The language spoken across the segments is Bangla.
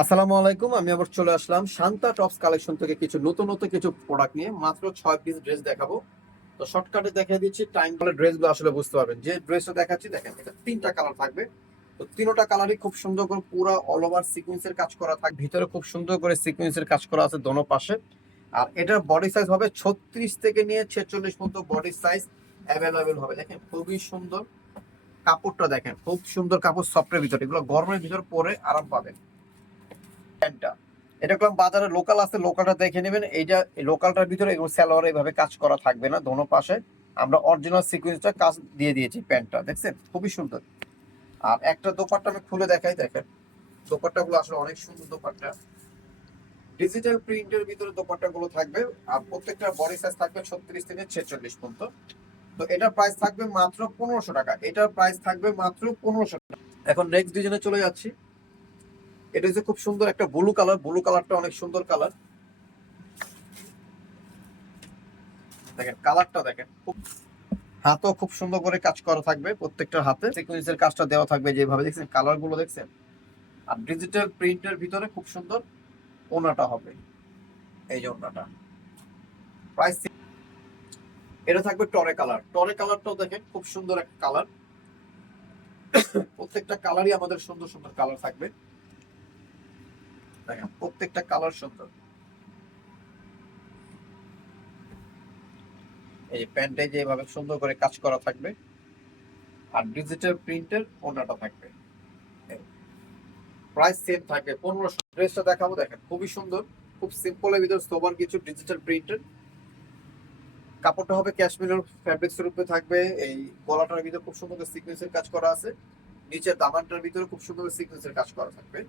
আসসালামু আলাইকুম। আমি আবার চলে আসলাম শান্তা টপস কালেকশন থেকে কিছু নতুন কিছু প্রোডাক্ট নিয়ে। মাত্র 6 পিস ড্রেস দেখাবো। তো শর্টকাটে দেখিয়ে দিচ্ছি, টাইম বলে ড্রেসগুলো আসলে বুঝতে পারবেন। যে ড্রেসটা দেখাচ্ছি দেখেন, এটা তিনটা কালার থাকবে। তো তিনটা কালারই খুব সুন্দর করে পুরো অল ওভার সিকোয়েন্সের কাজ করা থাকবে। ভিতরে খুব সুন্দর করে সিকোয়েন্সের কাজ করা আছে দোনো পাশে। আর এটার বডি সাইজ হবে 36 থেকে নিয়ে 46 পর্যন্ত বডি সাইজ অ্যাভেলেবেল হবে। দেখেন খুবই সুন্দর কাপড়টা, দেখেন খুব সুন্দর কাপড়, সফটের ভিতরে। এগুলো গরমের ভিতর পরে আরাম পাবেন। প্যান্টটা এটা কোন বাজারে লোকাল আছে, লোকালটা দেখে নেবেন। এইটা লোকালটার ভিতরে এগুলো সালোয়ার এইভাবে কাজ করা থাকবে না, দোনো পাশে আমরা অরিজিনাল সিকোয়েন্সটা কাজ দিয়ে দিয়েছি। প্যান্টটা দেখছেন খুবই সুন্দর। আর একটা দোপাট্টা আমি খুলে দেখাই, দেখেন দোপাট্টাগুলো আসলে অনেক সুন্দর। দোপাট্টা ডিজিটাল প্রিন্টের ভিতরে দোপাট্টাগুলো থাকবে। আর প্রত্যেকটা বডি সাইজ থাকবে 36 থেকে 46 পর্যন্ত। তো এটার প্রাইস থাকবে মাত্র 1500 টাকা। এটার প্রাইস থাকবে মাত্র 1500 টাকা। এখন নেক্সট ডিজাইনে চলে যাচ্ছি। এটা হচ্ছে খুব সুন্দর একটা ব্লু কালার। ব্লু কালারটা অনেক সুন্দর কালার। দেখেন কালারটা, দেখেন খুব হাতও খুব সুন্দর করে কাজ করা থাকবে। প্রত্যেকটা হাতে সিকোয়েন্সের কাজটা দেওয়া থাকবে যেভাবে দেখছেন, কালার গুলো দেখছেন। আর ডিজিটাল প্রিন্টের ভিতরে খুব সুন্দর ওনাটা হবে। এই যে ওনাটা প্রাইস, এটা থাকবে টরে কালার। টরে কালারটাও দেখেন খুব সুন্দর একটা কালার। প্রত্যেকটা কালারই আমাদের সুন্দর সুন্দর কালার থাকবে। দেখেন প্রত্যেকটা কালার সুন্দর। এই যে প্যান্টে যেভাবে সুন্দর করে কাজ করা থাকবে। আর ডিজিটাল প্রিন্টের ওনাটা থাকবে। প্রাইস সেম থাকবে 1500। ড্রেসটা দেখাবো, দেখেন খুবই সুন্দর, খুব সিম্পলের ভিতর সোবার কিছু ডিজিটাল প্রিন্টের। কাপড়টা হবে ক্যাশমিনার ফ্যাব্রিক্সের উপরে থাকবে। এই গলাটার ভিতরে খুব সুন্দর সিকোয়েন্সের কাজ করা আছে। নিচের দামানটার ভিতরে খুব সুন্দর সিকোয়েন্সের কাজ করা থাকবে।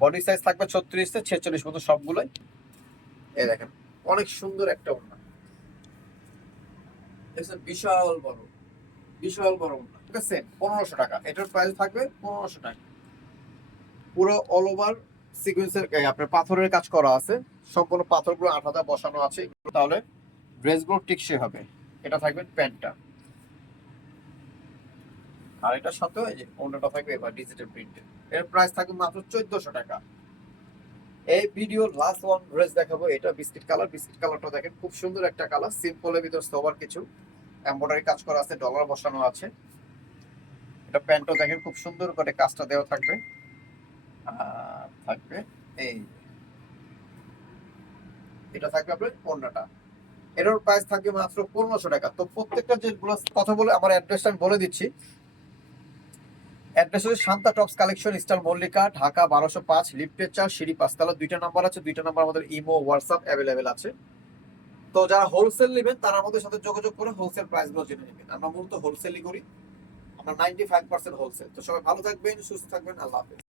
বডি সাইজ থাকবে 36 থেকে 46 মতো সবগুলোই। এই দেখেন অনেক সুন্দর একটা ওড়না, দেখছেন বিশাল বড়, বিশাল বড় ওড়না। ঠিক আছে, 1500 টাকা। এটার প্রাইস থাকবে 1500 টাকা। পুরো অল ওভার সিকোয়েন্সের আপনার পাথরের কাজ করা আছে। সম্পূর্ণ পাথরগুলো আঠাটা বসানো আছে। তাহলে ড্রেসগুলো টিকসই হবে। এটা থাকবে প্যান্টটা। আর এটার সাথে এই যে ওন্নাটা থাকবে এবার ডিজিটাল প্রিন্টের। এর প্রাইস থাকবে মাত্র 1400 টাকা। এই ভিডিও লাস্ট ওয়ান ড্রেস দেখাবো। এটা বিস্কিট কালার। বিস্কিট কালারটা দেখেন খুব সুন্দর একটা কালার। সিম্পলের ভিতর সোবার কিছু এমব্রয়ডারি কাজ করা আছে, ডলার বসানো আছে। এটা প্যান্টও দেখেন খুব সুন্দর করে কাজটা দেওয়া থাকবে। আর থাকবে এই, এটা থাকবে আপনার ওন্নাটা। এটার প্রাইস থাকবে মাত্র 1500 টাকা। তো প্রত্যেকটা যেগুলো কথা বলে আমার অ্যাড্রেসটা আমি বলে দিচ্ছি। অ্যাড্রেস হচ্ছে Shanta tops collection, star Mallika, Dhaka 1205, লিফটের 4, সিঁড়ি 5 তলা। দুইটা নাম্বার আছে। দুইটা নাম্বার আমাদের ইমো হোয়াটসঅ্যাপ অ্যাভেলেবেল আছে। তো যারা হোলসেল নেবেন তারা আমাদের সাথে যোগাযোগ করে হোলসেল প্রাইসগুলো জেনে নেবেন। আমরা মূলত হোলসেলই করি। আমরা 95% হোলসেল। তো সবাই ভালো থাকবেন, সুস্থ থাকবেন। আল্লাহ হাফেজ।